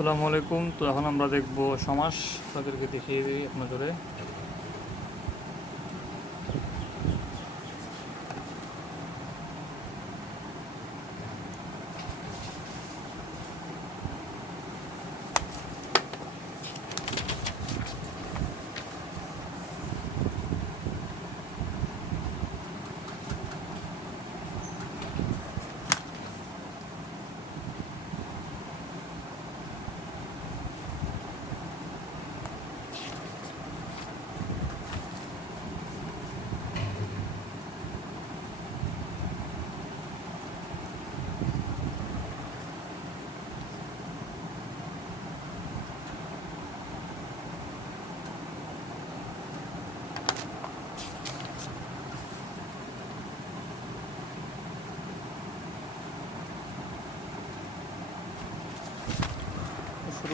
আসসালামু আলাইকুম। তো এখন আমরা দেখব সমাস। তাদেরকে দেখিয়ে দিই আপনাদের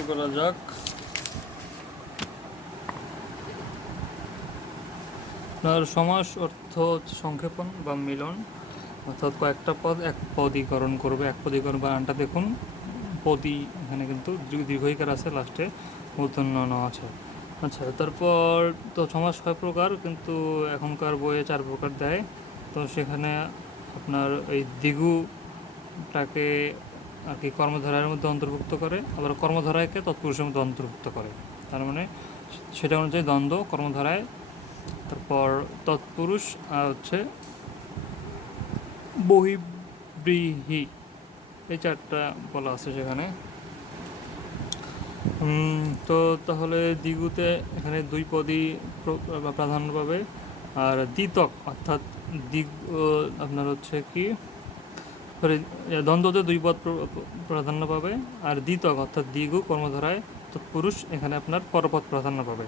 করা যাক। আপনার সমাস অর্থ সংক্ষেপণ বা মিলন। অর্থাৎ কয়েকটা পদ, এক পদীকরণ করবে। এক পদীকরণ আনটা দেখুন, পদী এখানে কিন্তু দীর্ঘ- দীর্ঘইকার আছে লাস্টে মূর্ধন্য ন আছে। আচ্ছা তারপর তো সমাস ছয় প্রকার, কিন্তু এখনকার বইয়ে চার প্রকার দেয়। তো সেখানে আপনার এই দ্বিগুটাকে আর কি কর্মধারার মধ্যে অন্তর্ভুক্ত করে, আবার কর্মধারায়কে তৎপুরুষের মধ্যে অন্তর্ভুক্ত করে। তার মানে সেটা অনুযায়ী দ্বন্দ্ব, কর্মধারায়, তারপর তৎপুরুষ আর হচ্ছে বহিব্রীহি এই চারটা বলা আছে সেখানে। তো তাহলে দ্বিগুতে এখানে দুই পদই প্র- প্রাধান্য পাবে। আর দ্বিতক, অর্থাৎ দিগ আপনার হচ্ছে কি? দ্বন্দ্বতে দুই পদ প্রাধান্য পাবে। আর দ্বিতক অর্থাৎ দ্বিগু কর্মধারায় তৎপুরুষ এখানে আপনার পরপদ প্রাধান্য পাবে।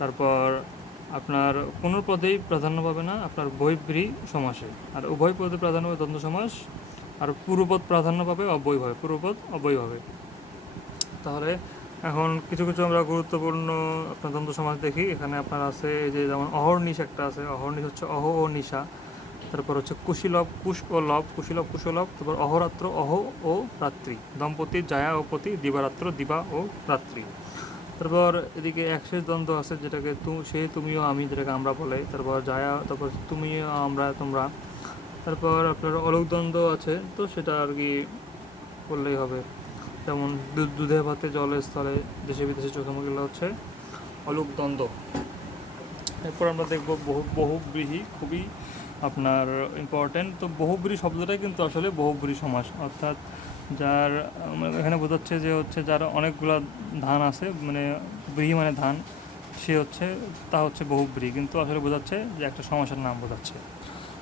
তারপর আপনার কোনো পদেই প্রাধান্য পাবে না, আপনার বৈব্রী সমাসে। আর উভয় পদে প্রাধান্য পাবে দ্বন্দ্ব সমাস, আর পূর্বপদ প্রাধান্য পাবে অবৈভাবে পূর্বপদ অবৈভাবে তাহলে এখন কিছু কিছু আমরা গুরুত্বপূর্ণ আপনার দ্বন্দ্ব সমাজ দেখি। এখানে আপনার আছে যে যেমন অহর্নিশ একটা আছে, অহর্নিশ হচ্ছে অহ ও নিশা। তারপর হচ্ছে কুশীলভ কুশ ও লভ কুশীলভ, কুশলভ, তারপর অহরাত্র, অহ ও রাত্রি। দম্পতি, জায়া ও পতি, দিবারাত্র, দিবা ও রাত্রি। তারপর এদিকে একশেষ দ্বন্দ্ব আছে, যেটাকে তু, সে, তুমিও, আমি, যেটাকে আমরা বলে। তারপর জায়া, তারপর তুমিও, আমরা, তোমরা। তারপর আপনার অলোক দ্বন্দ্ব আছে, তো সেটা আর কি করলেই হবে। যেমন দুধে ভাতে, জলে, স্থলে, দেশে, বিদেশে চোখামুখিগুলো হচ্ছে অলোক দ্বন্দ্ব। এরপর আমরা দেখব বহু বহুব্রীহি খুবই আপনার ইম্পর্টেন্ট তো বহুব্রী শব্দটাই কিন্তু আসলে বহুব্রী সমাস। অর্থাৎ যার এখানে বোঝাচ্ছে যে হচ্ছে যার অনেকগুলা ধান আছে মানে ব্রীহি মানে ধান, সে হচ্ছে, তা হচ্ছে বহুব্রী। কিন্তু আসলে বোঝাচ্ছে যে একটা সমাসের নাম বোঝাচ্ছে।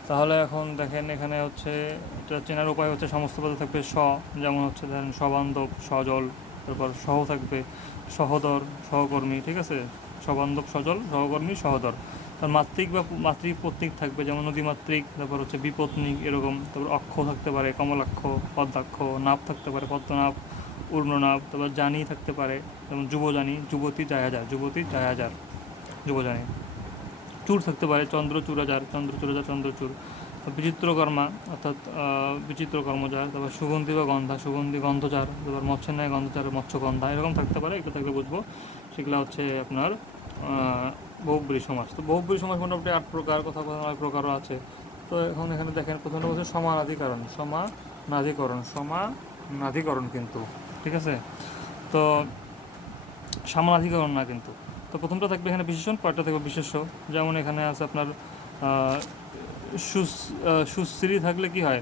তাহলে এখন দেখেন এখানে হচ্ছে, এটা চেনার উপায় হচ্ছে সমস্ত পদে থাকবে স, যেমন হচ্ছে ধরেন সবান্ধব, সজল, তারপর সহ থাকবে সহদর, সহকর্মী, ঠিক আছে? সবান্ধব, সজল, সহকর্মী, সহদর। তার মাতৃক বা মাতৃক পত্নিক থাকবে, যেমন নদীমাতৃক তারপর হচ্ছে বিপত্নিক এরকম, তারপর অক্ষ থাকতে পারে, কমলাক্ষ, পদ্মাক্ষ, নাপ থাকতে পারে পদ্মনাভ পূর্ণনাভ তারপর জানি থাকতে পারে, যেমন যুবজানি, যুবতী জায়াজার যুবতী জায়াজার, যুবজানি। চূড় থাকতে পারে, চন্দ্র চূড়াজার চন্দ্র চূড়াজার চন্দ্রচূড় বিচিত্র কর্মা, অর্থাৎ বিচিত্র কর্মজার, তারপর সুগন্ধি বা গন্ধা, সুগন্ধি গন্ধচার তারপর মৎস্যন্যায় গন্ধচার মৎস্যগন্ধা, এরকম থাকতে পারে, এগুলো থাকলে বুঝব। সেগুলো হচ্ছে আপনার বহুব্রী সমাজ। তো বহুব্রী সমাজ মোটামুটি আট প্রকার, কথা কথা নয়, প্রকারও আছে। তো এখন এখানে দেখেন, প্রথমে বলছে সমানাধিকরণ। সমানাধিকরণ সমানাধিকরণ কিন্তু, ঠিক আছে? তো সমানাধিকরণ না কিন্তু। তো প্রথমটা থাকবে এখানে বিশেষণ পরটা থাকবে বিশেষ্য। যেমন এখানে আছে আপনার সুশ্রী থাকলে কি হয়?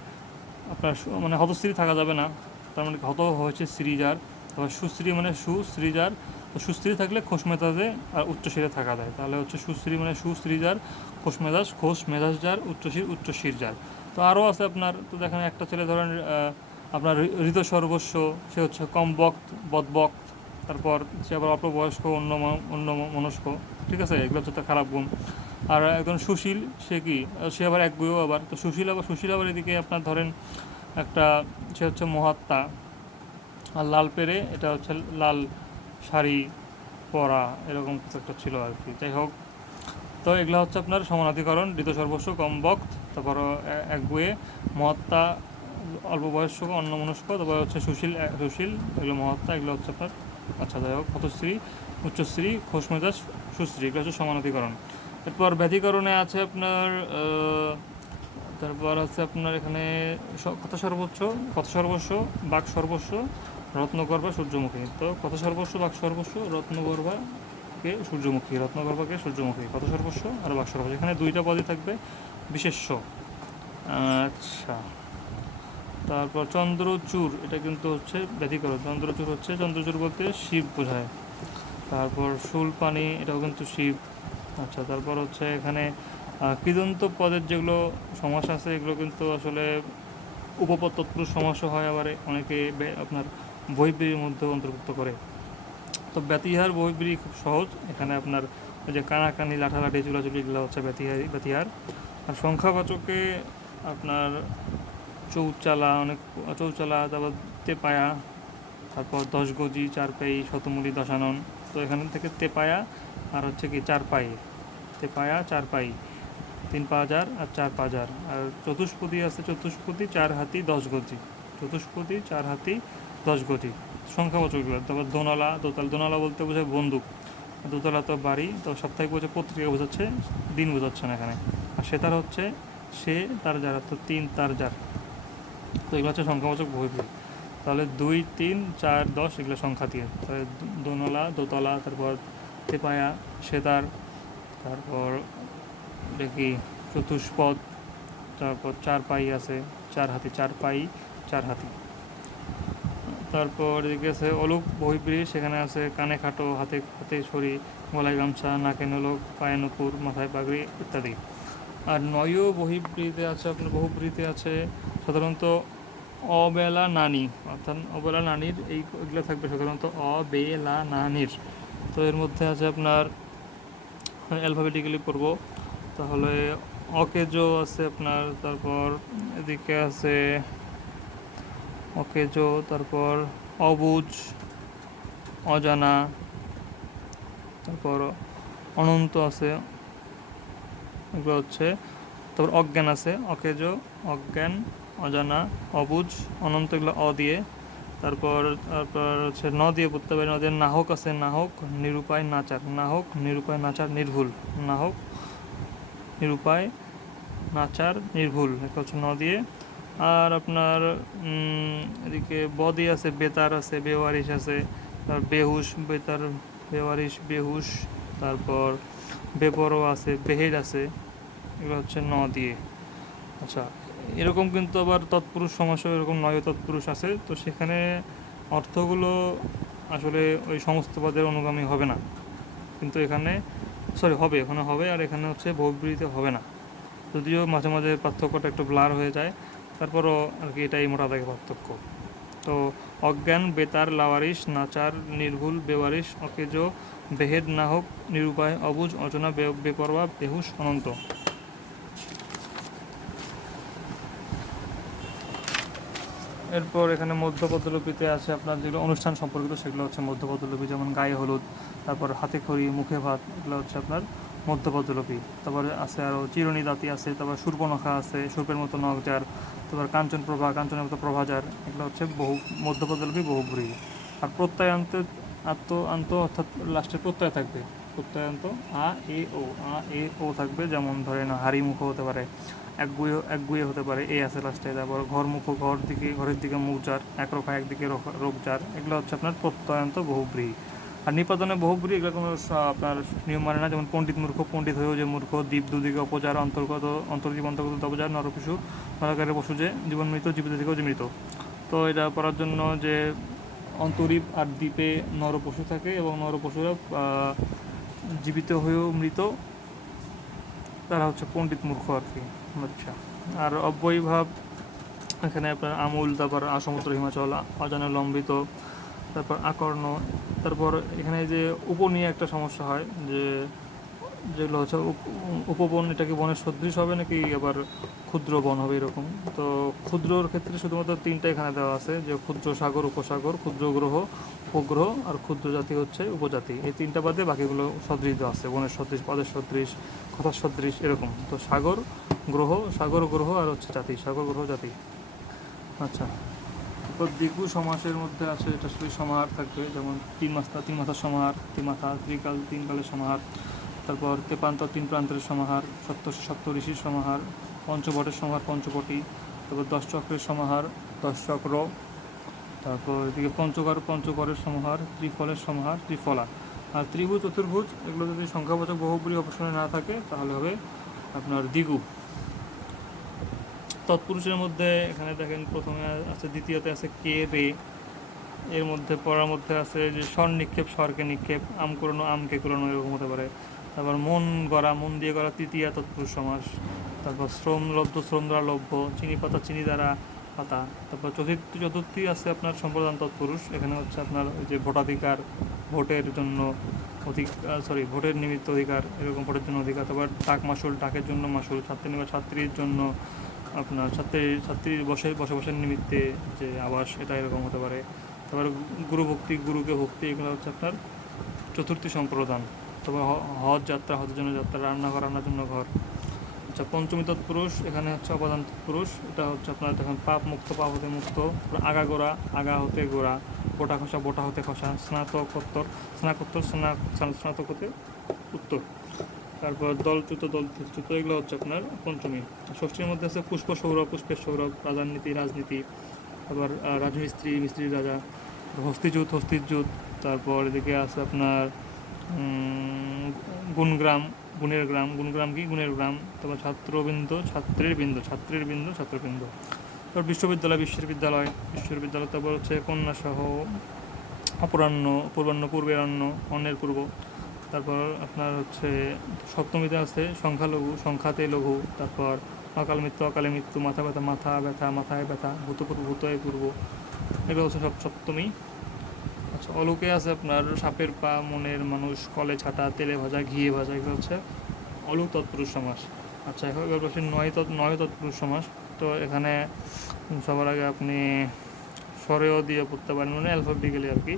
আপনার মানে হতশ্রী থাকা যাবে না। তার মানে হত হয়েছে শ্রীজার। তারপর সুশ্রী মানে সুশ্রীজার। তো সুশ্রী থাকলে খোস মেজাজে আর উচ্চশিরে থাকা যায়। তাহলে হচ্ছে সুশ্রী মানে সুশ্রীজার খোস মেজাজ খোস মেজাজ যার উচ্চশির উচ্চশির যার। তো আরও আছে আপনার, তো দেখেন একটা ছেলে ধরেন আপনার ঋত সর্বস্ব, সে হচ্ছে কম বক্ত বদবক্ত তারপর সে আবার অল্প বয়স্ক অন্য অন্য মনস্ক, ঠিক আছে? এগুলো হচ্ছে তার খারাপ গুণ। আর একজন সুশীল, সে কি? সে আবার এক বইও আবার। তো সুশীল আবার সুশীল আবার এদিকে আপনার ধরেন একটা, সে হচ্ছে মহাত্মা। আর লাল পেরে, এটা হচ্ছে লাল শাড়ি, পরা, এরকম কিছু একটা ছিল আর কি। যাই হোক, তো এগুলো হচ্ছে আপনার সমানাধিকরণ, ঋত সর্বস্ব, কম বক্ত, তারপর এ- এক বইয়ে মহাত্মা অল্প বয়স্ক অন্য মনস্ক তারপর হচ্ছে সুশীল সুশীল, এগুলো মহাত্মা এগুলো হচ্ছে আপনার আচ্ছা যাই হোক, হতশ্রী, উচ্চশ্রী খোস সুশ্রী, এগুলো হচ্ছে সমানাধিকরণ। এরপর ব্যাধিকরণে আছে আপনার তারপর আছে আপনার এখানে কথা সর্বোচ্চ? কথা সর্বস্ব? বাক সর্বস্ব রত্নগর্ভা সূর্যমুখী। তো কথা সর্বস্ব বাক সর্বস্ব? রত্নগর্ভা কে সূর্যমুখী, রত্নগর্ভাকে সূর্যমুখী। কথা সর্বস্ব? আর বাক সর্বস্ব। এখানে দুইটা পদই থাকবে, বিশেষ্য। আচ্ছা। তারপর চন্দ্রচূড়, এটা কিন্তু হচ্ছে ব্যতিকরণ চন্দ্রচূড় হচ্ছে, চন্দ্রচূড় বলতে শিব বোঝায়। তারপর শুল পানি এটাও কিন্তু শিব। আচ্ছা তারপর হচ্ছে এখানে কৃদন্ত পদের যেগুলো সমাস আছে, এগুলো কিন্তু আসলে উপপদ তৎপুরুষ হয় আবার অনেকে আপনার বহিবির মধ্যে অন্তর্ভুক্ত করে। তো ব্যতিহার বহিবিরি খুব সহজ। এখানে আপনার ওই যে কানাকানি, লাঠালাঠি, চুলাচুলি এগুলো হচ্ছে ব্যতিহারি ব্যতিহার। আর সংখ্যাবাচকে আপনার চৌচালা, অনেক চৌচালা, তারপর তেপায়া, তারপর দশ গজি চার পাই শতমূলি, দশানন। তো এখান থেকে তেপায়া আর হচ্ছে কি চার পাই তেপায়া চার পাই তিন পাজার আর চার পাজার। আর চতুষ্পদী আছে চতুষ্পদী, চার হাতি দশ গজি চার হাতি দশ গতি গজি সংখ্যাবাচকগুলো তারপর দোনালা, দোতাল। দোনালা বলতে বোঝায় বন্দুক। দোতলা তো বাড়ি, তো সাপ্তাহিক বোঝায় পত্রিকা বোঝাচ্ছে, দিন বোঝাচ্ছে না এখানে। আর সে তার হচ্ছে, সে তার যার তো তিন তার যার। তো এগুলো হচ্ছে সংখ্যাবাচক বহুব্রী তাহলে দুই, তিন, চার, দশ, এগুলো সংখ্যা দিয়ে। তাহলে দোনলা, দোতলা, তারপর তেপায়া সেতার তারপর দেখি চতুষ্পদ, তারপর চার পাই আছে, চার হাতি, চার পাই, চার হাতি। তারপর এদিকে আছে অলুক বহিব্রী সেখানে আছে কানে খাটো, হাতে হাতে ছড়ি গলায় গামছা, নাকে নলক পায়ে নুপুর, মাথায় পাগড়ি ইত্যাদি। আর নয় বহিব্রীতে আছে, আপনার বহুব্রীতে আছে, সাধারণত অবেলা নানি, অর্থাৎ অবেলা নানির এইগুলো থাকবে সাধারণত অবেলা নানির। তো এর মধ্যে আছে আপনার অ্যালফাবেটিক্যালি পড়ব, তাহলে অকেজো আছে আপনার, তারপর এদিকে আছে অকেজো, তারপর অবুজ, অজানা, তারপর অনন্ত আছে, এগুলো হচ্ছে, তারপর অজ্ঞান আছে, অকেজো, অজ্ঞান, অজানা, অবুজ, অনন্ত এগুলো অ দিয়ে, তারপর তারপর হচ্ছে ন দিয়ে পড়তে পারি নদের নাহক আছে, নাহক, নিরুপায়, নাচার, নাহক, নিরুপায়, নাচার, নির্ভুল, নাহক, নিরুপায়, নাচার, নির্ভুল এটা হচ্ছে ন দিয়ে আর আপনার এদিকে বদি আছে, বেতার আছে, বেওয়ারিশ আছে তারপর বেহুশ, বেতার, বেওয়ারিশ, বেহুশ, তারপর বেপরোয়া আছে বেহেড আছে, এগুলো হচ্ছে ন দিয়ে। আচ্ছা এরকম কিন্তু আবার তৎপুরুষ সমাসও এরকম নয় তৎপুরুষ আছে, তো সেখানে অর্থগুলো আসলে ওই সমস্ত পদের অনুগামী হবে না। কিন্তু এখানে, সরি, হবে, এখানে হবে, আর এখানে হচ্ছে বহুব্রীতে হবে না। যদিও মাঝে মাঝে পার্থক্যটা একটু ব্লার হয়ে যায় তারপরও আর কি এটাই মোটা দাগে পার্থক্য। তো অজ্ঞান, বেতার, লাওয়ারিশ, নাচার, নির্ভুল, বেওয়ারিশ, অকেজ, বেহেদ, নাহক, নিরুপায়, অবুজ, অচনা বেপরোয়া, বেহুশ, অনন্ত। এরপর এখানে মধ্যপদলিপিতে আছে আপনার যেগুলো অনুষ্ঠান সম্পর্কিত, সেগুলো হচ্ছে মধ্যপদলিপি, যেমন গায়ে হলুদ, তারপর হাতে খড়ি, মুখে ভাত, এগুলো হচ্ছে আপনার মধ্যপদলিপি। তারপরে আছে আরও চিরণী দাঁতি আছে, তারপর সূর্পনখা আছে, সূর্পের মতো নখজার, তারপর কাঞ্চন প্রভা, কাঞ্চনের মতো প্রভাজার, এগুলো হচ্ছে বহু মধ্যপদলিপি বহুব্রী আর প্রত্যয়ান্ত, আত্ম, আন্ত অর্থাৎ লাস্টে প্রত্যয় থাকবে। প্রত্যয়ান্ত, আ, এ, ও, আ, এ, ও থাকবে, যেমন ধরেন হাড়ি মুখ হতে পারে, এক গুয়ে এক গুয়ে হতে পারে এই আছে লাস্টে তারপর ঘর মুখ ঘর দিকে, ঘরের দিকে মুখ যার এক রোখা, একদিকে রোগ যার এগুলো হচ্ছে আপনার প্রত্যয়ান্ত বহুব্রী আর নিপাতনে বহুব্রী এগুলো কোনো আপনার নিয়ম মানে না যেমন পণ্ডিত মূর্খ পণ্ডিত হয়েও যে মূর্খ দ্বীপ দুদিকে অপচার অন্তর্গত অন্তর্জীব অন্তর্গত অপচার নরপিশু নরকারের পশু যে জীবন মৃত জীবিত থেকেও যে মৃত। তো এটা করার জন্য যে অন্তরীপ আর দ্বীপে নরপশু থাকে এবং নরপশুরা আহ, জীবিত হয়েও মৃত। তারা হচ্ছে পণ্ডিত মূর্খ আর কি। আচ্ছা। আর অব্যয়ীভাব এখানে আপনার আমূল তারপর আসমুদ্র হিমাচল অজানা লম্বিত তারপর আকর্ণ, তারপর এখানে যে উপ নিয়ে একটা সমস্যা হয়, যে যেগুলো হচ্ছে উপবন এটা কি বনের সদৃশ হবে নাকি আবার ক্ষুদ্র বন হবে এরকম? তো ক্ষুদ্রর ক্ষেত্রে শুধুমাত্র তিনটা এখানে দেওয়া আছে, যে ক্ষুদ্র সাগর, উপসাগর, ক্ষুদ্র গ্রহ, উপগ্রহ আর ক্ষুদ্র জাতি হচ্ছে উপজাতি। এই তিনটা বাদে বাকিগুলো সদৃশ দেওয়া আছে, বনের সদৃশ, পদের সদৃশ, কথার সদৃশ, এরকম। তো সাগর, গ্রহ সাগর, গ্রহ আর হচ্ছে জাতি, সাগর, গ্রহ, জাতি। আচ্ছা। তারপর দ্বিগু সমাসের মধ্যে আছে, এটা আসলে সমাহার থাকবে, যেমন তিন মাসটা তিন মাথার সমাহার, তিন মাথা, ত্রিকাল, তিন কালের সমাহার, তারপর তেপান্ত, তিন প্রান্তের সমাহার, সপ্ত সপ্ত ঋষির সমাহার পঞ্চবটের সমাহার পঞ্চবটি তারপর দশ চক্রের সমাহার, দশ চক্র, তারপর এদিকে পঞ্চকর, পঞ্চকরের সমাহার, ত্রিফলের সমাহার, ত্রিফলা। আর ত্রিভুজ, চতুর্ভুজ, এগুলো যদি সংখ্যাবাচক বহুপুরী অপশনে না থাকে, তাহলে হবে আপনার দ্বিগু। তৎপুরুষের মধ্যে এখানে দেখেন প্রথমে আছে, দ্বিতীয়তে আছে কে রে এর মধ্যে পড়ার মধ্যে আছে যে স্বর নিক্ষেপ, স্বরকে নিক্ষেপ, আম কুড়ানো আমকে কুড়ানো এরকম হতে পারে। তারপর মন গড়া, মন দিয়ে গড়া তৃতীয়া তৎপুরুষ সমাস। তারপর শ্রম, লব্ধ, শ্রম দ্বারা লভ্য, চিনি পাতা, চিনি দ্বারা পাতা। তারপর চতুর্থ, চতুর্থী আছে আপনার সম্প্রদান তৎপুরুষ। এখানে হচ্ছে আপনার ওই যে ভোটাধিকার, ভোটের জন্য অধিক সরি ভোটের নিমিত্ত অধিকার, এরকম ভোটের জন্য অধিকার। তারপর টাক মাসুল টাকের জন্য মাসুল, ছাত্রী নিবাস ছাত্রীর জন্য আপনার ছাত্রী, ছাত্রীর বসে, বসবাসের নিমিত্তে যে আবাস, এটা এরকম হতে পারে। তারপর গুরু ভক্তি, গুরুকে ভক্তি, এগুলো হচ্ছে আপনার চতুর্থী সম্প্রদান। হ- হজ যাত্রা, হজের জন্য যাত্রা রান্নাঘর রান্নার জন্য ঘর। আচ্ছা পঞ্চমী তৎপুরুষ, এখানে হচ্ছে অপাদান তৎপুরুষ, এটা হচ্ছে আপনার দেখেন পাপ মুক্ত, পাপ হতে মুক্ত আগা গোড়া, আগা হতে গোড়া বোটা খসা বোটা হতে খসা, স্নাতকোত্তর স্নাতকোত্তর স্না- স্না- স্নাতক হতে উত্তর। তারপর দলচ্যুত দলচ্যুত এগুলো হচ্ছে আপনার পঞ্চমী। ষষ্ঠীর মধ্যে আছে পুষ্প সৌরভ পুষ্পের সৌরভ রাজনীতি রাজনীতি আহ, রাজমিস্ত্রি মিস্ত্রি রাজা হস্তিযুত হস্তিযুত তারপর এদিকে আছে আপনার গুণগ্রাম গুণের গ্রাম গুণগ্রাম কি? গুণের গ্রাম তারপর ছাত্রবৃন্দ ছাত্রের বৃন্দ ছাত্রের বৃন্দ ছাত্রবৃন্দ তারপর বিশ্ববিদ্যালয় বিশ্ববিদ্যালয় বিশ্ববিদ্যালয় তারপর হচ্ছে কন্যাসহ অপরাহ্ন পূর্বাহ্ন পূর্বেরাহ্ন অন্যের পূর্ব। তারপর আপনার হচ্ছে সপ্তমীতে আছে সংখ্যালঘু, সংখ্যাতে লঘু, তারপর অকাল মৃত্যু, অকালে মৃত্যু, মাথা ব্যথা মাথা ব্যথা, মাথায় ব্যথা, ভূতপূর্ব, ভূতয়ে পূর্ব, এগুলো হচ্ছে সব সপ্তমী। আচ্ছা অলোকে আছে আপনার সাপের পা, মনের মানুষ, কলে ছাটা তেলে ভাজা, ঘিয়ে ভাজা, এগুলো হচ্ছে অলোক তৎপুরুষ সমাস। আচ্ছা এখন এবার বলছি নয় তৎ, নয় তৎপুরুষ সমাস। তো এখানে সবার আগে আপনি স্বরেও দিয়ে পড়তে পারেন মানে অ্যালফাবেটিক্যালি আর কি।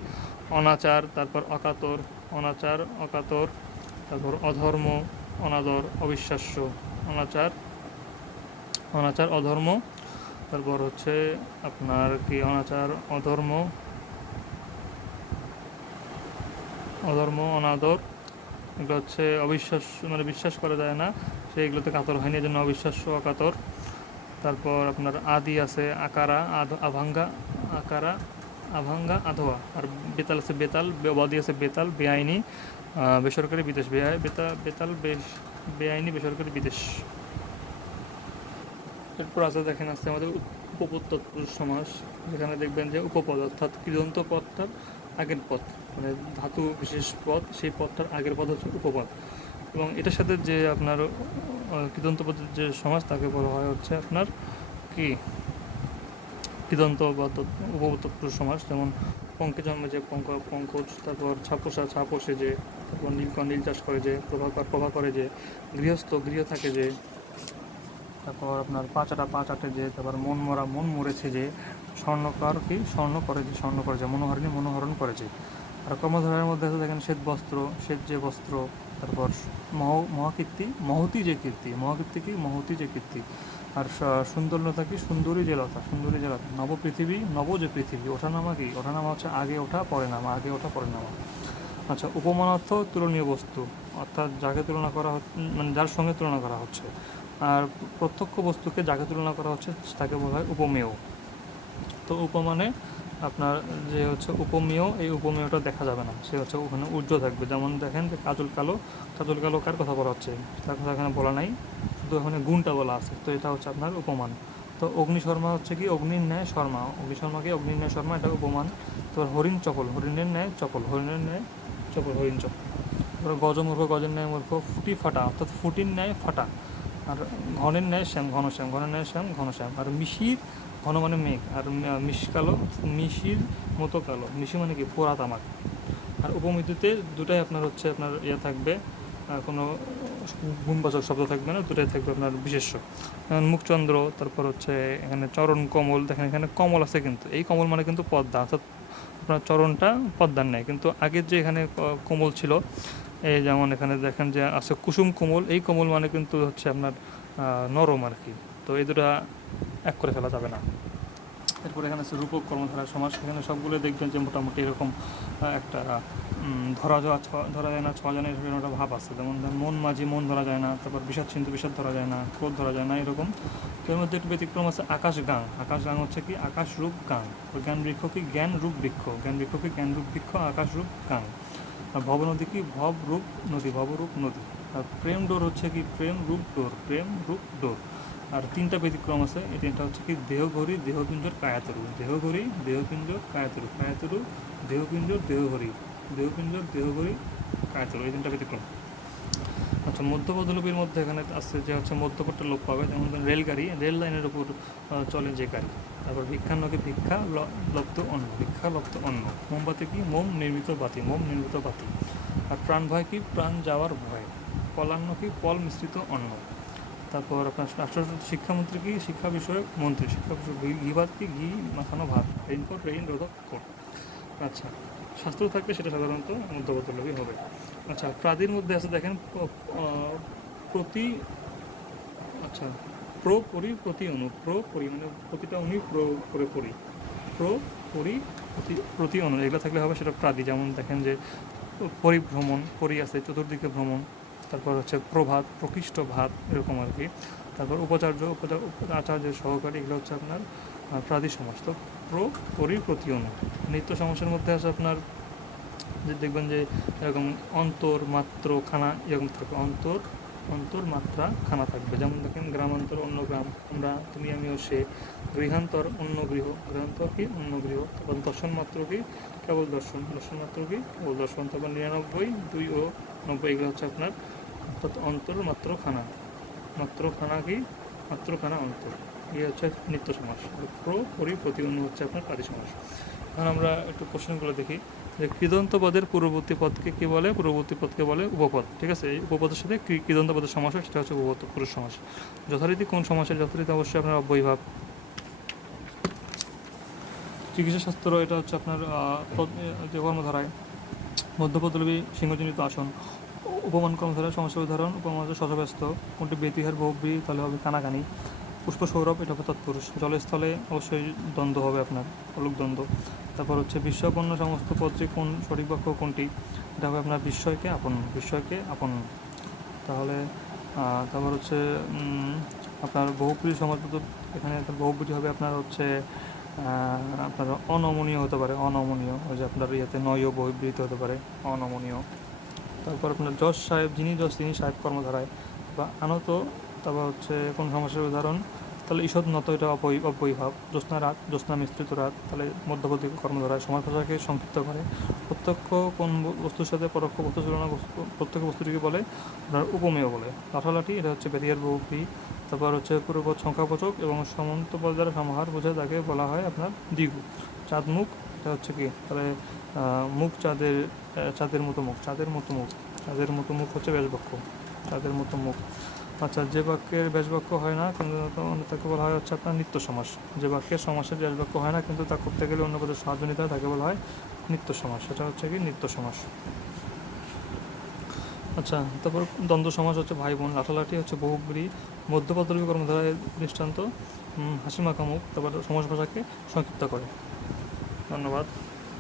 অনাচার, তারপর অকাতর অনাচার, অকাতর, তারপর অধর্ম, অনাদর, অবিশ্বাস্য, অনাচার অনাচার, অধর্ম, তারপর হচ্ছে আপনার কি অনাচার, অধর্ম অধর্ম, অনাদর, এগুলো হচ্ছে অবিশ্বাস মানে বিশ্বাস করা যায় না, সেইগুলোতে কাতর হয়নি এই জন্য অবিশ্বাস্য, অকাতর। তারপর আপনার আদি আছে, আকারা আভাঙ্গা, আকারা আভাঙ্গা আধোয়া। আর বেতাল আছে বেতাল, বে- আছে বেতাল, বেআইনি বেসরকারি বিদেশ বেআই বেতা বেতাল, বেশ বেআইনি, বেসরকারি বিদেশ। এরপর আছে দেখেন, আছে আমাদের উপপদ সমাস। যেখানে দেখবেন যে উপপদ, অর্থাৎ কৃদন্ত পদটার আগের পদ মানে ধাতু বিশেষ পদ, সেই পদটার আগের পদ হচ্ছে উপপদ। এবং এটার সাথে যে আপনার কৃদন্ত পদের যে সমাজ তাকে বলা হয় হচ্ছে আপনার কি? কৃদন্ত বা তৎ- উপপদ সমাস যেমন পঙ্কে জন্মে যে পঙ্ক, পঙ্কজ, তারপর ছাপোষা, ছাপোষে যে, তারপর নীলকর নীল চাষ করে যে প্রভাকর প্রভা করে যে, গৃহস্থ, গৃহ থাকে যে, তারপর আপনার পাঁচাটা পাঁচ আটে যে, তারপর মন মরা, মন মরেছে যে, স্বর্ণকার কি? স্বর্ণ করে যে, স্বর্ণ করে যে, মনোহরণী মনোহরণ করেছে আর কর্মধারের মধ্যে আছে দেখেন শ্বেত বস্ত্র, শ্বেত যে বস্ত্র, তারপর মহ, মহাকীর্তি, মহতি যে কীর্তি, মহাকীর্তি কি? মহতি যে কীর্তি। আর সুন্দর সুন্দরলতা কি? সুন্দরী যে লতা, সুন্দরী যে লতা। নব পৃথিবী, নব যে পৃথিবী ওঠা নামা কি? ওঠা নামা হচ্ছে আগে ওঠা, পরে নামা, আগে ওঠা, পরে নামা। আচ্ছা উপমানার্থ তুলনীয় বস্তু, অর্থাৎ যাকে তুলনা করা মানে যার সঙ্গে তুলনা করা হচ্ছে। আর প্রত্যক্ষ বস্তুকে যাকে তুলনা করা হচ্ছে, তাকে বলা হয় উপমেয়। তো উপমানে আপনার যে হচ্ছে উপমেয়, এই উপমেয়টা দেখা যাবে না। সে হচ্ছে ওখানে উজ্জ্বল থাকবে। যেমন দেখেন যে কাজল কালো কাজল কালো কার কথা বলা হচ্ছে? তার কথা এখানে বলা নাই। শুধু এখানে গুণটা বলা আছে। তো এটা হচ্ছে আপনার উপমান। তো অগ্নি শর্মা হচ্ছে কি? অগ্নির ন্যায় শর্মা। অগ্নি শর্মাকে অগ্নির ন্যায় শর্মা, এটা উপমান। তো হরিণ চপল। হরিণের ন্যায় চপল। হরিণের ন্যায় চপল, হরিণ চপল। তারপরে গজমূর্খ, গজের ন্যায় মূর্খ, ফুটি ফাটা, অর্থাৎ ফুটির ন্যায় ফাটা। আর ঘনের ন্যায় শ্যাম, ঘন শ্যাম। ঘনের ন্যায় শ্যাম, ঘন শ্যাম। আর মিশির ঘন মানে মেঘ, আর মি- কালো মিশির মতো কালো। মিশি মানে কি? পোড়া তামাক। আর উপমিতিতে দুটাই আপনার হচ্ছে আপনার ইয়ে থাকবে কোনো গুণবাচক শব্দ থাকবে না, দুটাই থাকবে আপনার বিশেষ্য। মুখচন্দ্র, তারপর হচ্ছে এখানে চরণ কমল, দেখেন এখানে কমল আছে কিন্তু। এই কমল মানে কিন্তু পদ্মা, অর্থাৎ আপনার চরণটা পদ্মার নেয় কিন্তু আগের যে এখানে কোমল ছিল, এই যেমন এখানে দেখেন যে আছে কুসুম কোমল, এই কোমল মানে কিন্তু হচ্ছে আপনার নরম আর কি। তো এই দুটা এক করে ফেলা যাবে না। এরপর এখানে আছে রূপক, কর্মধারা, সমাজ। সেখানে সবগুলো দেখবেন যে মোটামুটি এরকম একটা ধরা যাওয়া ধরা যায় না, ছ জনের এরকম একটা ভাব আছে। যেমন মন মাঝি মন ধরা যায় না, তারপর বিষাদ সিন্ধু বিষাদ ধরা যায় না, ক্রোধ ধরা যায় না, এরকম। তো এর মধ্যে একটু ব্যতিক্রম আছে আকাশ গান। আকাশ গান হচ্ছে কি? আকাশ রূপ গান। জ্ঞান বৃক্ষ কি? জ্ঞান রূপ বৃক্ষ। জ্ঞান বৃক্ষ কি? জ্ঞান রূপ বৃক্ষ, আকাশ রূপ গান। আর ভব নদী কি? ভব রূপ নদী ভবরূপ নদী। আর প্রেম ডোর হচ্ছে কি? প্রেম রূপ ডোর, প্রেম রূপ ডোর। আর তিনটা ব্যতিক্রম আছে। এই তিনটা হচ্ছে কি, দেহঘড়ি দেহপিঞ্জর কায়াতরু। দেহঘড়ি দেহপিঞ্জর কায়াতরু। কায়াতরু দেহপিঞ্জর দেহঘড়ি। দেহপিঞ্জর দেহঘড়ি, কায়াতরু। এই তিনটা ব্যতিক্রম। আচ্ছা মধ্যপদলোপীর মধ্যে এখানে আছে যে হচ্ছে মধ্যপদটা লোপ পাবে। যেমন রেলগাড়ি, রেল লাইনের উপর চলে যে গাড়ি। তারপর ভিক্ষান্নকে ভিক্ষা লব্ধ অন্ন। ভিক্ষা, লব্ধ অন্ন। মোমবাতি কি? মোম নির্মিত বাতি। মোম নির্মিত বাতি। আর প্রাণ ভয় কি? প্রাণ যাওয়ার ভয়। পলান্ন কি? পল মিশ্রিত অন্ন। তারপর আপনার রাষ্ট্র শিক্ষামন্ত্রী কি? শিক্ষা বিষয়ক মন্ত্রী। শিক্ষা বিষয়ক ঘি ভাত কি? ঘি, মাখানো ভাত। রেইনকোট রেইন রোধক, কোট। আচ্ছা শাস্ত্র থাকলে সেটা সাধারণত মধ্যবর্তী হবে। আচ্ছা প্রাদীর মধ্যে আছে দেখেন প্রতি আচ্ছা প্রো পরি প্রতি অনু প্রো পরি মানে প্রতিটা অনুই প্রো করে পরি। প্রো পরি প্রতি প্রতি অনু, এগুলো থাকলে হবে সেটা প্রাদি যেমন দেখেন যে পরিভ্রমণ, পরি আছে, চতুর্দিকে ভ্রমণ। তারপর হচ্ছে প্রভাত, প্রকৃষ্ট ভাত, এরকম আর কি। তারপর উপাচার্য উপাচার উপ- আচার্যের সহকারী, এগুলো হচ্ছে আপনার প্রাদি সমাজ। তো প্র, পরি প্রতি অনু নিত্য সমাসের মধ্যে আছে আপনার, যে দেখবেন যে এরকম অন্তর, মাত্র, খানা, এরকম থাকবে অন্তর অন্তর, মাত্রা, খানা থাকবে। যেমন দেখেন, গ্রামান্তর, অন্য গ্রাম। আমরা, তুমি, আমিও সে। গৃহান্তর, অন্য গৃহ। গৃহান্তর কি? অন্য গৃহ। তারপর দর্শন মাত্র কি? কেবল দর্শন। দর্শন মাত্র কি? কেবল দর্শন। তারপর নিরানব্বই, দুই ও নব্বই, এগুলো হচ্ছে আপনার অর্থাৎ অন্তর মাত্র খানা মাত্র খানা কি? মাত্র খানা অন্তর। ইয়ে হচ্ছে নিত্য সমাস প্র পরি প্রতি হচ্ছে আপনার কাদি সমাস এখন আমরা একটু কোশ্চেনগুলো দেখি। যে কৃদন্ত পদের পূর্ববর্তী পদকে কী বলে? পূর্ববর্তী পদকে বলে উপপদ। ঠিক আছে? এই উপপদের সাথে কৃ- কৃদন্ত পদের সমাস সেটা হচ্ছে উপপদ পুরুষ সমাস। যথারীতি কোন সমাসের যথারীতি অবশ্যই আপনার অব্যয়ভাব। চিকিৎসা শাস্ত্র এটা হচ্ছে আপনার যে কর্মধারায় মধ্যপদলবী সিংহজনিত আসন। উপমান কর্মধারায় সমস্যা উদাহরণ উপমান শশব্যস্ত কোনটি বেতিহার বহুব্রী তাহলে হবে কানাকানি। পুষ্প সৌরভ এটা হবে তৎপুরুষ। জলস্থলে অবশ্যই দ্বন্দ্ব হবে আপনার অলুক দ্বন্দ্ব তারপর হচ্ছে বিস্ময়পন্ন সমস্ত পত্রে কোন সঠিক বাক্য কোনটি? এটা হবে আপনার বিস্ময়কে আপন বিস্ময়কে আপন। তাহলে তারপর হচ্ছে আপনার বহুপুরী সমাজপত্র এখানে একটা হবে আপনার হচ্ছে আপনার অনমনীয় হতে পারে, অনমনীয়। ওই যে আপনার ইয়েতে নয় বহিবৃত হতে পারে, অনমনীয়। তারপর আপনার যশ সাহেব, যিনি যশ তিনি সাহেব কর্মধারায়। বা আনত, তারপর হচ্ছে কোন সমস্যার উদাহরণ, তাহলে ঈষৎ নত এটা অপই অপরিভাব জ্যোৎস্না রাত, জ্যোৎস্না মিশ্রিত রাত, তাহলে মধ্যবর্তী কর্মধারায় সমাজ ভাষাকে সংক্ষিপ্ত করে। প্রত্যক্ষ কোন বস্তুর সাথে পরোক্ষ বস্তু তুলনা প্রত্যক্ষ বস্তুটিকে বলে আপনার উপমেয় বলে। লাঠালাঠি, এটা হচ্ছে বেরিয়ার বহুব্রী তারপর হচ্ছে পূর্বপদ সংখ্যাপচক এবং সমন্ত দ্বারা সমাহার বোঝে তাকে বলা হয় আপনার দ্বিগু। চাঁদ মুখ এটা হচ্ছে কি? তাহলে মুখ চাঁদের চাঁদের মতো মুখ চাঁদের মতো মুখ চাঁদের মতো মুখ হচ্ছে ব্যাসবাক্য চাঁদের মতো মুখ। আচ্ছা যে বাক্যের ব্যাসবাক্য হয় না কিন্তু তাকে বলা হয় হচ্ছে আপনার নিত্য সমাস। যে বাক্যের সমাসের ব্যাসবাক্য হয় না কিন্তু তা করতে গেলে অন্য পদের সাহায্য নিতে হয় তাকে বলা হয় নিত্য সমাস। সেটা হচ্ছে কি নিত্য সমাস। আচ্ছা তারপর দ্বন্দ্ব সমাস হচ্ছে ভাই বোন লাঠালাঠি হচ্ছে বহুব্রী মধ্যপদলবী কর্মধারায় দৃষ্টান্ত উম, হাসি মাখা মুখ তারপর সমাজ ভাষাকে সংক্ষিপ্ত করে। ধন্যবাদ।